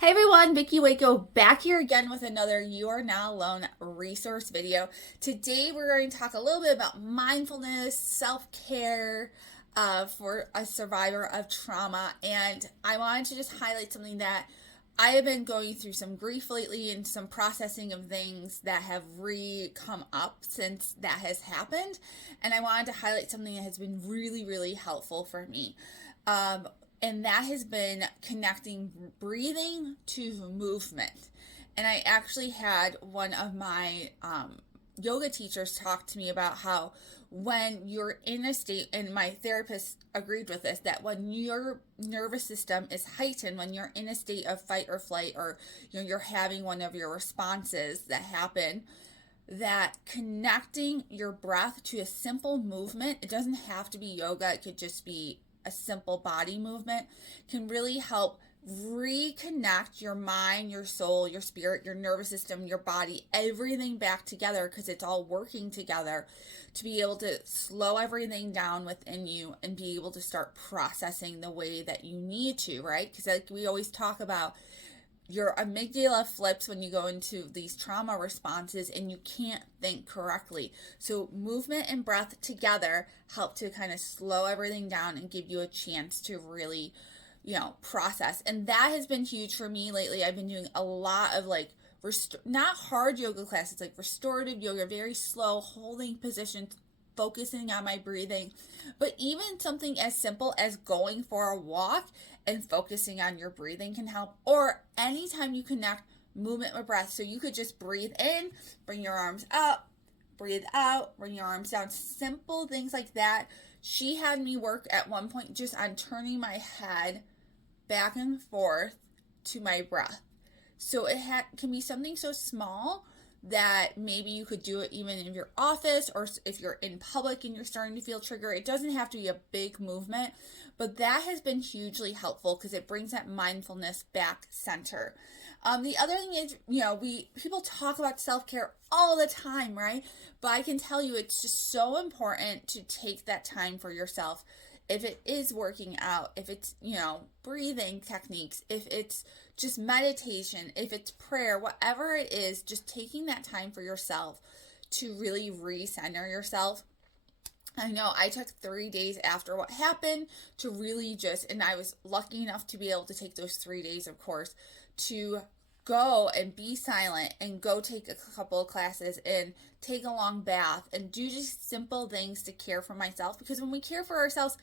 Hey everyone, Vicky Waco back here again with another You Are Not Alone resource video. Today we're going to talk a little bit about mindfulness, self-care for a survivor of trauma. And I wanted to just highlight something that I have been going through some grief lately and some processing of things that have come up since that has happened. And I wanted to highlight something that has been really, really helpful for me. Um, and that has been connecting breathing to movement. And I actually had one of my yoga teachers talk to me about how when you're in a state, and my therapist agreed with this, that when your nervous system is heightened, when you're in a state of fight or flight, or you're having one of your responses that happen, that connecting your breath to a simple movement, it doesn't have to be yoga, it could just be a simple body movement, can really help reconnect your mind, your soul, your spirit, your nervous system, your body, everything back together, because it's all working together to be able to slow everything down within you and be able to start processing the way that you need to, right? Because like we always talk about, your amygdala flips when you go into these trauma responses and you can't think correctly. So movement and breath together help to kind of slow everything down and give you a chance to really, process. And that has been huge for me lately. I've been doing a lot of like not hard yoga classes, like restorative yoga, very slow, holding positions, focusing on my breathing. But even something as simple as going for a walk and focusing on your breathing can help. Or anytime you connect movement with breath. So you could just breathe in, bring your arms up, breathe out, bring your arms down. Simple things like that. She had me work at one point just on turning my head back and forth to my breath. So can be something so small that maybe you could do it even in your office, or if you're in public and you're starting to feel trigger. It doesn't have to be a big movement, but that has been hugely helpful because it brings that mindfulness back center. The other thing is, people talk about self-care all the time, right? But I can tell you it's just so important to take that time for yourself. If it is working out, if it's, breathing techniques, if it's just meditation, if it's prayer, whatever it is, just taking that time for yourself to really recenter yourself. I know I took 3 days after what happened to really and I was lucky enough to be able to take those 3 days, of course, to go and be silent and go take a couple of classes and take a long bath and do just simple things to care for myself. Because when we care for ourselves,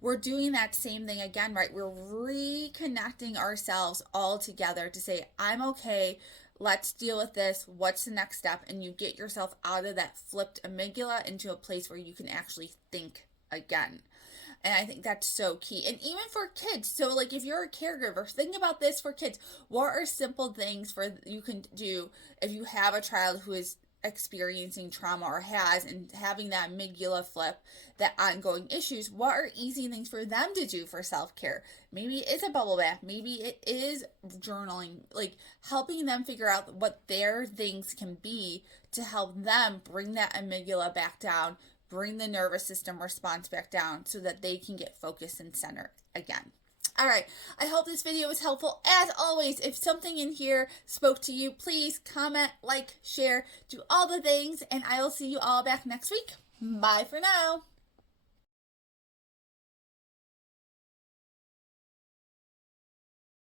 we're doing that same thing again, right? We're reconnecting ourselves all together to say, I'm okay. Let's deal with this. What's the next step? And you get yourself out of that flipped amygdala into a place where you can actually think again. And I think that's so key. And even for kids. So like if you're a caregiver, think about this for kids. What are simple things you can do if you have a child who is experiencing trauma or and having that amygdala flip, that ongoing issues? What are easy things for them to do for self-care? Maybe it's a bubble bath, maybe it is journaling, like helping them figure out what their things can be to help them bring that amygdala back down, bring the nervous system response back down so that they can get focused and centered again. All right, I hope this video was helpful. As always, if something in here spoke to you, please comment, like, share, do all the things, and I will see you all back next week. Bye for now.